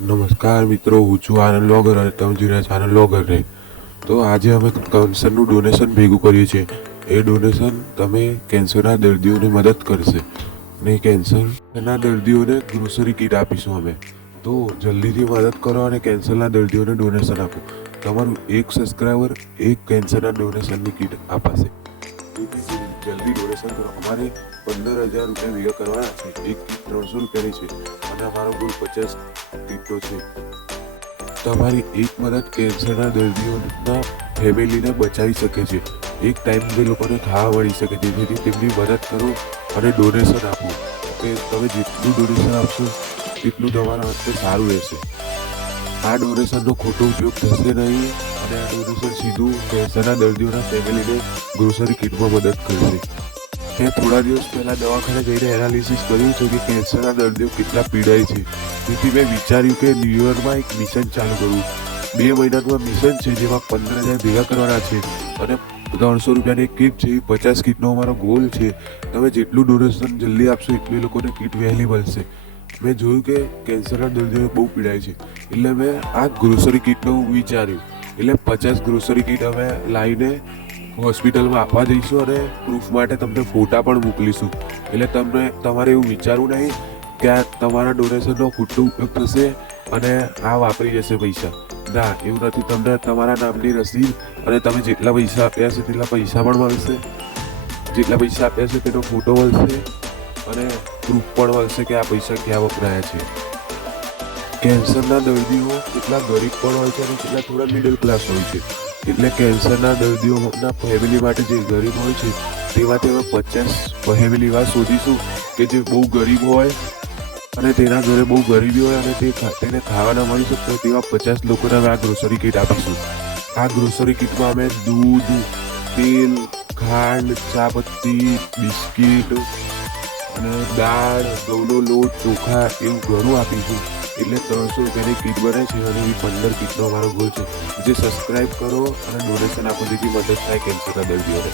નમસ્કાર મિત્રો, હું છું આનંદ લોગર અને તમે જોઈ રહ્યા છો આનંદ લોગરને. તો આજે અમે કેન્સરનું ડોનેશન ભેગું કર્યું છે. એ ડોનેશન તમે કેન્સરના દર્દીઓને મદદ કરશે અને કેન્સરના દર્દીઓને ગ્રોસરી કીટ આપીશું અમે. તો જલ્દીથી મદદ કરો અને કેન્સરના દર્દીઓને ડોનેશન આપો. તમારું એક સબસ્ક્રાઈબર એક કેન્સરના ડોનેશનની કીટ અપાશે. જલ્દી ડોનેશન કરો. અમારે 15,000 રૂપિયા ભેગા કરવાના છે. એક કીટ 300 રૂપિયાની છે અને અમારો કુલ 50 કીટો છે. તમારી એક મદદ કેન્સરના દર્દીઓના ફેમિલીને બચાવી શકે છે. એક ટાઈમ જે લોકોને ખાવા મળી શકે છે. જેથી તેમની મદદ કરો અને ડોનેશન આપો. કે તમે જેટલું ડોનેશન આપશો તેટલું તમારા માટે સારું રહેશે. આ ડોનેશનનો ખોટો ઉપયોગ થશે નહીં અને આ ડોનેશન સીધું કેન્સરના દર્દીઓના ફેમિલીને ગ્રોસરી કીટમાં મદદ કરશે. મેં થોડા દિવસ પહેલાં દવાખાને જઈને એનાલિસિસ કર્યું છે કે કેન્સરના દર્દીઓ કેટલા પીડાય છે. તેથી મેં વિચાર્યું કે ન્યૂ યરમાં એક મિશન ચાલુ કરું. 2 મહિનાનું મિશન છે જેમાં 15,000 ભેગા કરવાના છે અને 300 રૂપિયાની એક કીટ છે. 50 કીટનો અમારો ગોલ છે. તમે જેટલું ડોનેશન જલ્દી આપશો એટલી લોકોને કીટ વહેલી મળશે. મેં જોયું કે કેન્સરના દર્દીઓ બહુ પીડાય છે એટલે મેં આ ગ્રોસરી કીટનું વિચાર્યું. એટલે 50 ગ્રોસરી કીટ અમે લાવીને હોસ્પિટલમાં આપવા જઈશું અને પ્રૂફ માટે તમને ફોટા પણ મોકલીશું. એટલે તમારે એવું વિચારવું નહીં કે આ તમારા ડોનેશનનો ખોટો ઉપયોગ થશે અને આ વાપરી જશે પૈસા. ના, એવું નથી. તમને તમારા નામની રસીદ અને તમે જેટલા પૈસા આપ્યા છે તેટલા પૈસા પણ મળશે. જેટલા પૈસા આપ્યા છે તેનો ફોટો મળશે અને પ્રૂફ પણ મળશે કે આ પૈસા ક્યાં વપરાયા છે. કેન્સરના દર્દીઓ કેટલા ગરીબ પણ હોય છે અને કેટલા થોડા મિડલ ક્લાસ હોય છે. એટલે કેન્સરના દર્દીઓના ફેમિલી માટે જે ગરીબ હોય છે તેમાંથી અમે 50 ફેમિલી એવા શોધીશું કે જે બહુ ગરીબ હોય અને તેના ઘરે બહુ ગરીબી હોય અને તેને ખાવા ન મળી શકતો તેવા 50 લોકોને અમે આ ગ્રોસરી કીટ આપીશું. આ ગ્રોસરી કીટમાં અમે દૂધ, તેલ, ખાંડ, ચાપત્તી, બિસ્કીટ અને દાળ, ઘઉંનો લોટ, ચોખા એવું ઘણું આપીશું. એટલે 300 રૂપિયાની કીટ બને છે અને એ 15 કીટનો અમારો ગોલ છે. જે સબસ્ક્રાઈબ કરો અને ડોનેશન આપો જેથી મદદ થાય કેન્સરના દર્દીઓને.